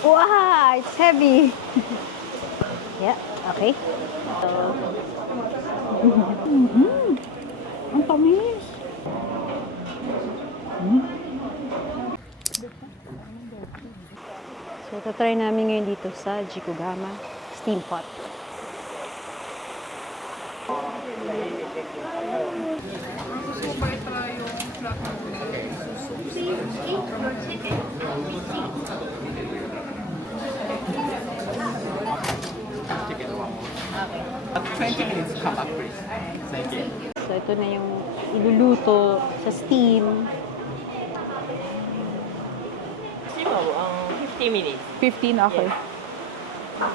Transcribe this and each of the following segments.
Wow, it's heavy. Yeah, okay. So, ang tamis. So, tatry namin ngayon dito sa Jikogama Steam Pot. At 20 minutes, come back, please. Thank you. So, ito na yung iluluto sa steam. 15 minutes. 15, okay.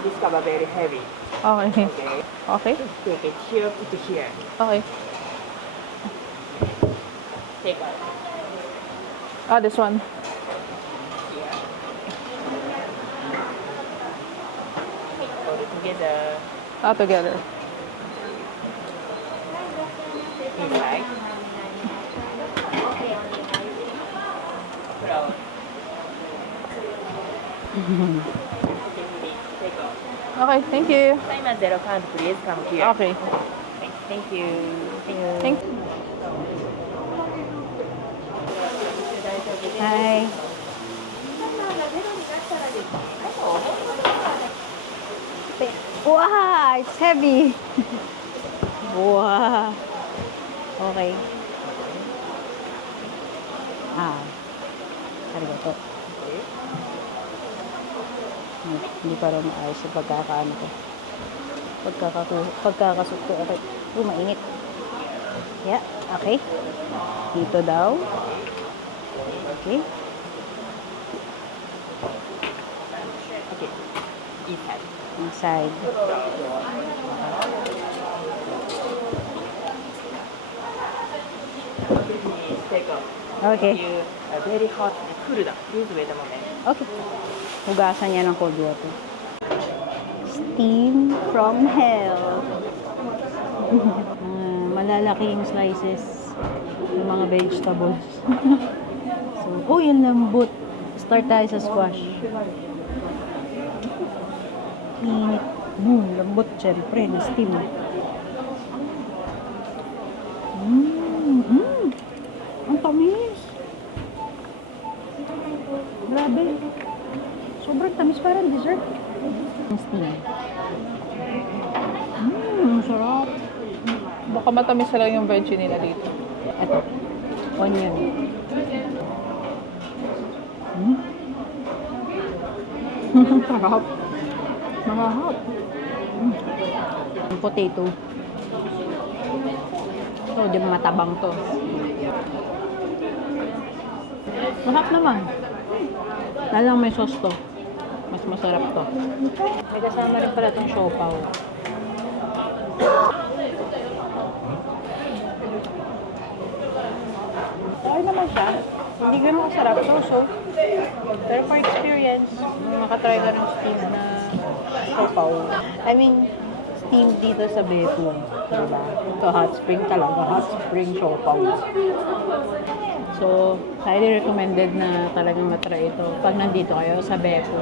This cover very heavy. Okay. Okay. Okay? Take it here, put it here. Okay. Take out. Ah, this one. Here. Hold it together. Ah, together. Inside. Put out. Take out. Okay, thank you. Time at 0 count, please come here. Okay. Thank you. Thank you. Thank Hi. Wow, it's heavy. Wow. Okay. Ah. Arigato. Hindi pa rin maayos sa pagkakaano ko. Pagkakasuk ko. Okay. Mainit. Yeah, okay. Dito daw. Okay. Okay. Inside. Inside. Please take out. Okay. You are very hot and cool down. Please wait a moment. Okay. Hugasan niya ng cold water. Steam from hell. Malalaking slices ng mga vegetables. So, oh, yung lambot. Start tayo sa squash. Init. Lambot, syempre, na steam. Ang tamis. Grabe. Sobrang tamis, parang dessert. Ang steam. Sarap. Baka matamis lang yung veggie nila dito. Ito. Onion. Sarap. Mahahap. Yung potato. So, di ba matabang to? Masarap naman. Lalang may sauce to. Mas masarap to. May kasama rin pala itong siopaw. Okay naman siya. Hindi ganun kasarap to. So, pero for experience, makatry ka ng steam na siopaw. I mean, steam dito sa Beppu. Diba? Ito hot spring talaga. Hot spring siopaw. So, highly recommended na talagang matry ito pag nandito kayo sa Beppu.